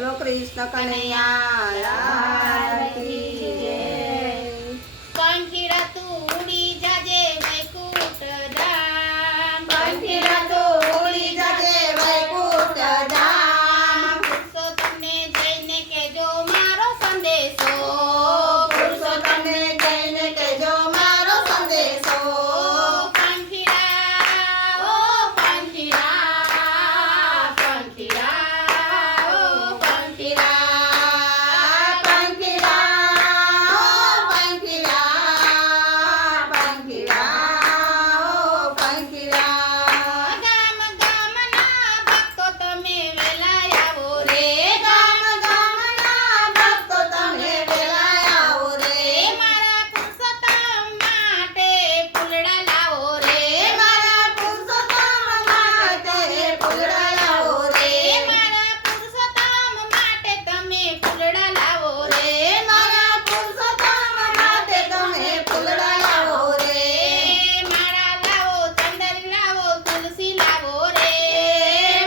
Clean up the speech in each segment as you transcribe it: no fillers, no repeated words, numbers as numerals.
બોલો કૃષ્ણ કનૈયા લાલ કી જય. પંખીડા તું ઉડી જાજે વૈકુંઠ ધામ. પંખીડા તું ઉડી જાજે વૈકુંઠ ધામ. પુરુષોત્તમને જઈને કહેજો મારો સંદેશો. પુરુષોત્તમને જઈને કહેજો મારો સંદેશો. પંખીડા ઓ પંખીડા, પંખીડા ઓ પંખીડા. પંખીડા પંખીડા પંખીડા પંખીડા. ગામ ગામના ભક્તો તમે વેલા આવો રે. ગામ ગામના ભક્તો તમે વેલા આવો રે. મારા પુરુષોત્તમ માટે ફૂલડા લાવો રે. મારા પુરુષોત્તમ માટે ફૂલડા લાવો રે. મારા પુરુષોત્તમ માટે તમે ફૂલડા લાવો રે. મારા પુરુષોત્તમ માટે તમે ફૂલડા લાવો રે. માળા લાવો, ચંદન લાવો, તુલસી લાવો રે.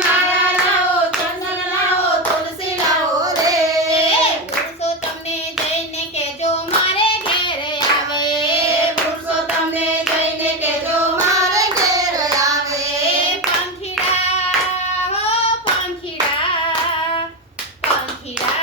માળા લાવો, ચંદન લાવો, તુલસી લાવો રે. પુરુષોત્તમને જઈને કહેજો મારે ઘેર આવે. પુરુષોત્તમને જઈને કહેજો મારે ઘેર આવે. પંખીડા ઓ પંખીડા, પંખીડા